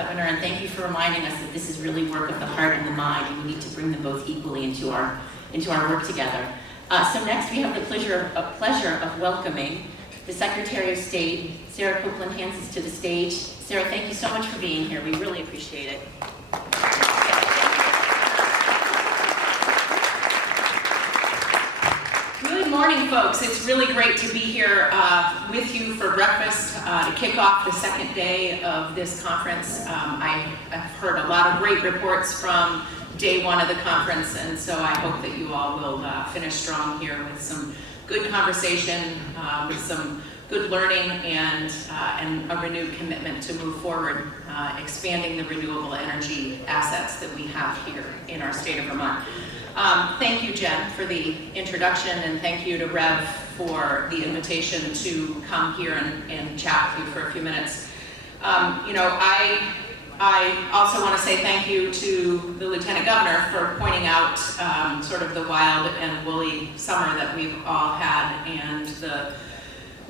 Governor, and thank you for reminding us that this is really work of the heart and the mind, and we need to bring them both equally into our work together. So next we have the pleasure of welcoming the Secretary of State, Sarah Copeland-Hanses, to the stage. Sarah, thank you so much for being here. We really appreciate it. Good morning, folks. It's really great to be here with you for breakfast to kick off the second day of this conference. I've heard a lot of great reports from day one of the conference, and so I hope that you all will finish strong here with some good conversation, with some good learning, and a renewed commitment to move forward, expanding the renewable energy assets that we have here in our state of Vermont. Thank you, Jen, for the introduction, and thank you to Rev for the invitation to come here and chat with you for a few minutes. I also want to say thank you to the Lieutenant Governor for pointing out sort of the wild and woolly summer that we've all had, and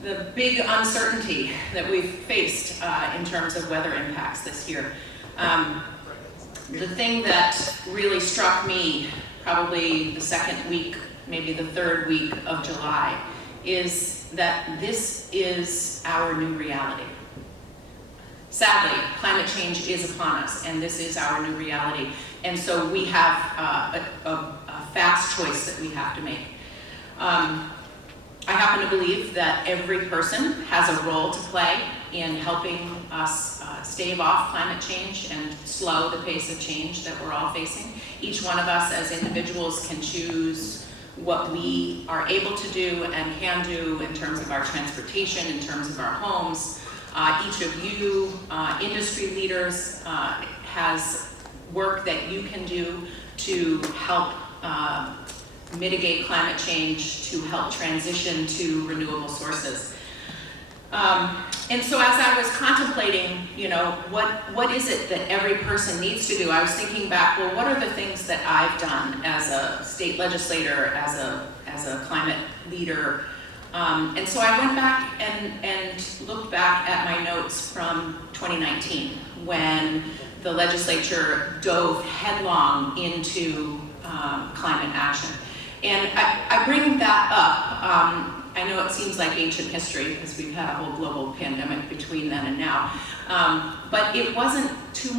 the big uncertainty that we've faced in terms of weather impacts this year. The thing that really struck me probably the second week, maybe the third week of July, is that this is our new reality. Sadly, climate change is upon us, and this is our new reality. And so we have a fast choice that we have to make. I happen to believe that every person has a role to play in helping us stave off climate change and slow the pace of change that we're all facing. Each one of us as individuals can choose what we are able to do and can do in terms of our transportation, in terms of our homes. Each of you, industry leaders, has work that you can do to help mitigate climate change, to help transition to renewable sources. And so as I was contemplating, what is it that every person needs to do, I was thinking back, well, what are the things that I've done as a state legislator, as a climate leader? And so I went back and looked back at my notes from 2019, when the legislature dove headlong into climate action. And I bring that up. I know it seems like ancient history because we've had a whole global pandemic between then and now, but it wasn't too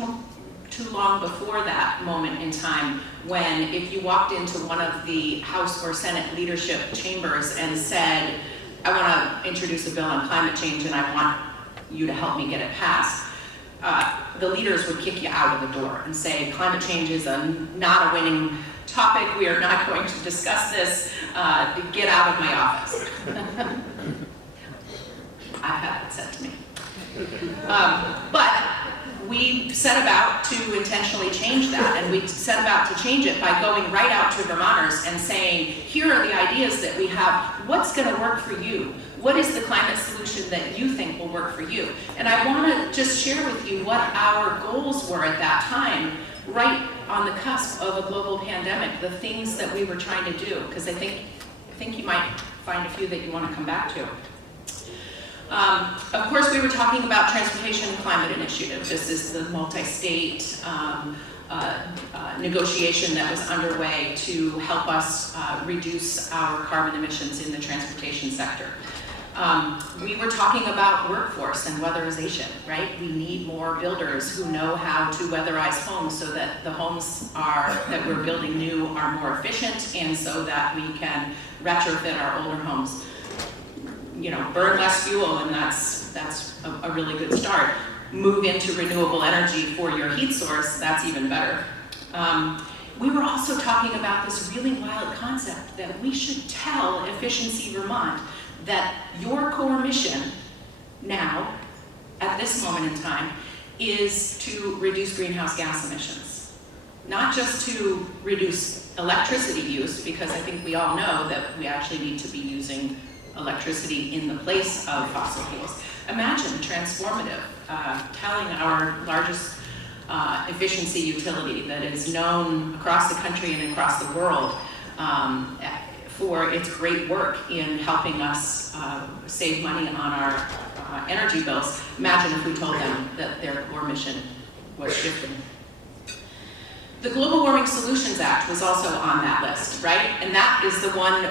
long before that moment in time when if you walked into one of the House or Senate leadership chambers and said, I want to introduce a bill on climate change and I want you to help me get it passed, the leaders would kick you out of the door and say, climate change is not a winning topic, we are not going to discuss this, get out of my office. I've had it said to me. But we set about to intentionally change that, and we set about to change it by going right out to Vermonters and saying, here are the ideas that we have, what's going to work for you? What is the climate solution that you think will work for you? And I want to just share with you what our goals were at that time, right on the cusp of a global pandemic, the things that we were trying to do, because I think you might find a few that you want to come back to. Of course, we were talking about Transportation and Climate Initiative. This is the multi-state negotiation that was underway to help us reduce our carbon emissions in the transportation sector. We were talking about workforce and weatherization, right? We need more builders who know how to weatherize homes so that the homes that we're building new are more efficient, and so that we can retrofit our older homes. Burn less fuel, and that's a really good start. Move into renewable energy for your heat source, that's even better. We were also talking about this really wild concept that we should tell Efficiency Vermont that your core mission now, at this moment in time, is to reduce greenhouse gas emissions. Not just to reduce electricity use, because I think we all know that we actually need to be using electricity in the place of fossil fuels. Imagine transformative, telling our largest efficiency utility that is known across the country and across the world for its great work in helping us save money on our energy bills. Imagine if we told them that their core mission was shifting. The Global Warming Solutions Act was also on that list, right? And that is the one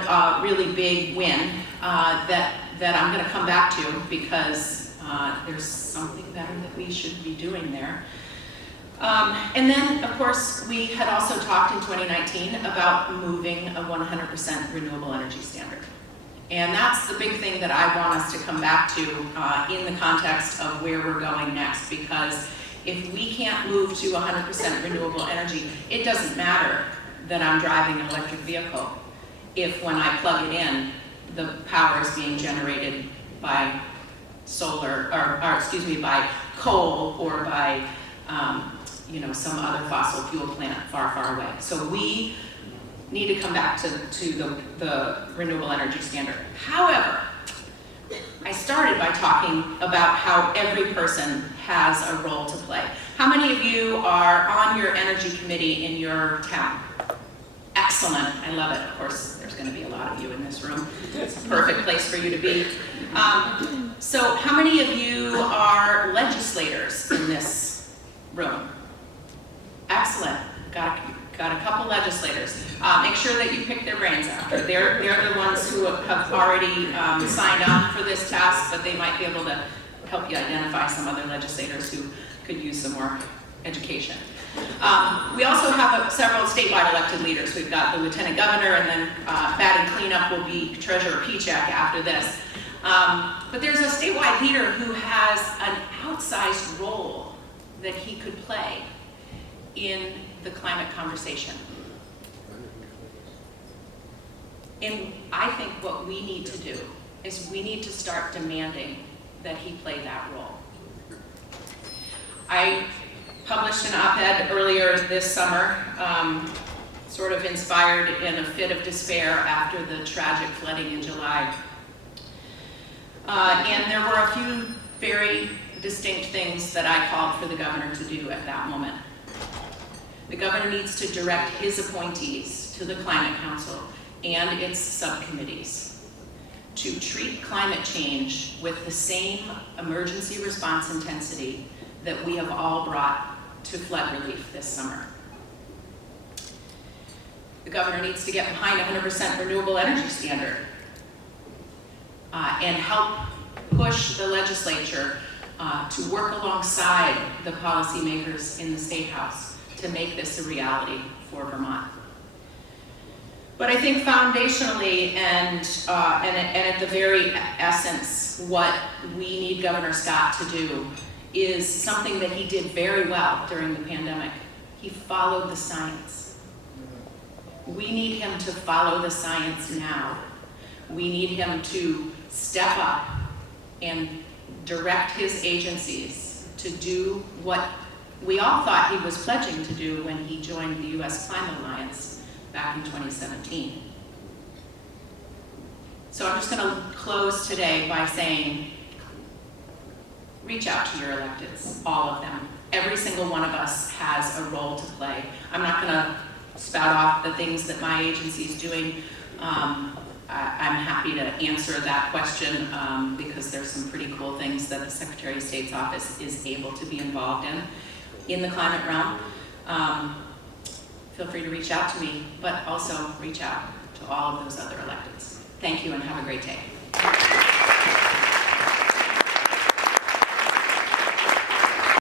really big win that I'm going to come back to, because there's something better that we should be doing there. And then, of course, we had also talked in 2019 about moving a 100% renewable energy standard. And that's the big thing that I want us to come back to in the context of where we're going next, because if we can't move to 100% renewable energy, it doesn't matter that I'm driving an electric vehicle if when I plug it in, the power is being generated by solar, or excuse me, by coal or by some other fossil fuel plant far, far away. So we need to come back to the renewable energy standard. However, I started by talking about how every person has a role to play. How many of you are on your energy committee in your town? Excellent, I love it. Of course, there's going to be a lot of you in this room. It's a perfect place for you to be. So how many of you are legislators in this room? Excellent, got a couple legislators. Make sure that you pick their brains after. They're the ones who have already signed up for this task, but they might be able to help you identify some other legislators who could use some more education. We also have several statewide elected leaders. We've got the lieutenant governor, and then batting cleanup will be Treasurer Pichek after this. But there's a statewide leader who has an outsized role that he could play in the climate conversation. And I think what we need to do is we need to start demanding that he play that role. I published an op-ed earlier this summer, sort of inspired in a fit of despair after the tragic flooding in July. And there were a few very distinct things that I called for the governor to do at that moment. The governor needs to direct his appointees to the Climate Council and its subcommittees to treat climate change with the same emergency response intensity that we have all brought to flood relief this summer. The governor needs to get behind 100% renewable energy standard and help push the legislature to work alongside the policymakers in the State House to make this a reality for Vermont. But I think foundationally and at the very essence, what we need Governor Scott to do is something that he did very well during the pandemic. He followed the science. We need him to follow the science now. We need him to step up and direct his agencies to do what we all thought he was pledging to do when he joined the U.S. Climate Alliance back in 2017. So I'm just going to close today by saying, reach out to your electeds, all of them. Every single one of us has a role to play. I'm not going to spout off the things that my agency is doing. I'm happy to answer that question because there's some pretty cool things that the Secretary of State's office is able to be involved in the climate realm. Feel free to reach out to me, but also reach out to all of those other electeds. Thank you and have a great day.